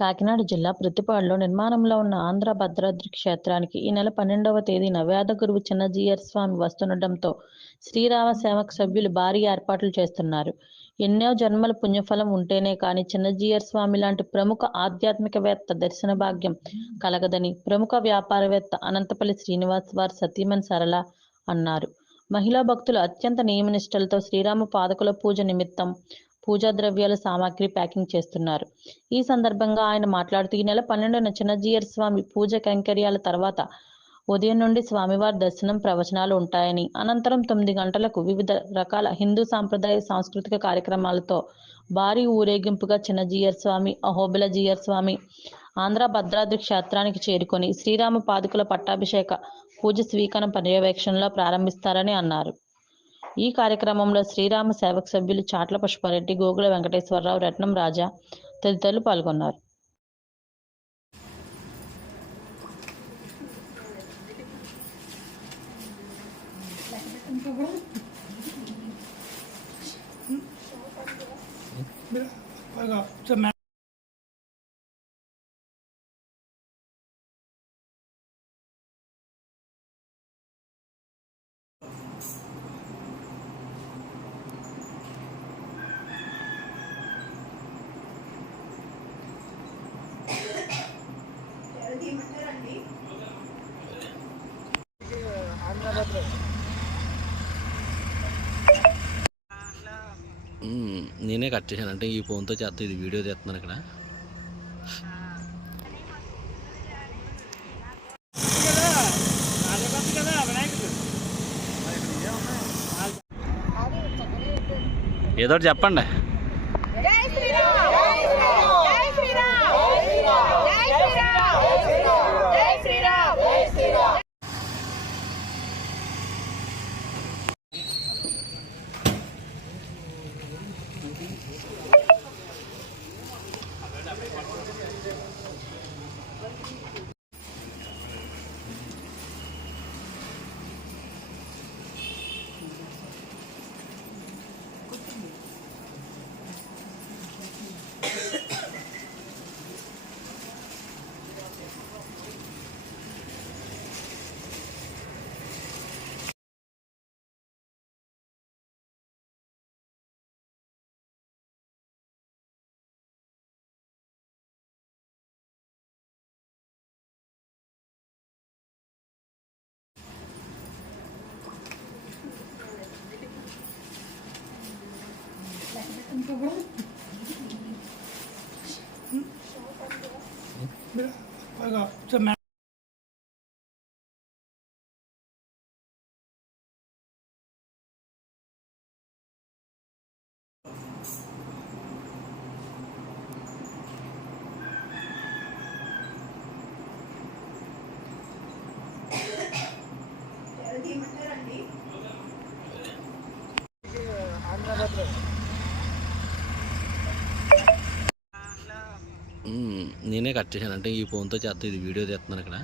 కాకినాడ జిల్లా ప్రత్తిపాడులో నిర్మాణంలో ఉన్న ఆంధ్ర భద్రాద్రి క్షేత్రానికి ఈ నెల 12వ తేదీన వేదగురువు చిన్నజీయర్ స్వామి వస్తుండటంతో శ్రీరామ సేవక్ సభ్యులు భారీ ఏర్పాట్లు చేస్తున్నారు. ఎన్నో జన్మల పుణ్యఫలం ఉంటేనే కానీ చిన్నజీయర్ స్వామి లాంటి ప్రముఖ ఆధ్యాత్మికవేత్త దర్శన భాగ్యం కలగదని ప్రముఖ వ్యాపారవేత్త అనంతపల్లి శ్రీనివాస్ వారి సతీమణి సరళ అన్నారు. మహిళా భక్తులు అత్యంత నియమనిష్టలతో శ్రీరామ పాదకుల పూజ నిమిత్తం పూజా ద్రవ్యాల సామాగ్రి ప్యాకింగ్ చేస్తున్నారు. ఈ సందర్భంగా ఆయన మాట్లాడుతూ ఈ నెల 12న చిన్నజీయర్ స్వామి పూజ కైంకర్యాల తర్వాత ఉదయం నుండి స్వామివారి దర్శనం ప్రవచనాలు ఉంటాయని, అనంతరం 9 గంటలకు వివిధ రకాల హిందూ సాంప్రదాయ సాంస్కృతిక కార్యక్రమాలతో భారీ ఊరేగింపుగా చిన్నజీయర్ స్వామి, అహోబిల జీయర్ స్వామి ఆంధ్ర భద్రాద్రి క్షేత్రానికి చేరుకొని శ్రీరామ పాదుకుల పట్టాభిషేక పూజ స్వీకరణ పర్యవేక్షణలో ప్రారంభిస్తారని అన్నారు. ఈ కార్యక్రమంలో శ్రీరామ సేవక్ సభ్యులు చాట్ల పుష్పారెడ్డి, గోగుల వెంకటేశ్వరరావు, రత్నం రాజా తదితరులు పాల్గొన్నారు. నేనే కట్ చేశాను. అంటే ఈ ఫోన్తో చేస్తా, ఇది వీడియో చేస్తున్నాను ఇక్కడ. ఏదో చెప్పండి. నేనే కట్ చేశాను. అంటే ఈ ఫోన్తో చేస్తా, ఇది వీడియో చేస్తున్నాను ఇక్కడ.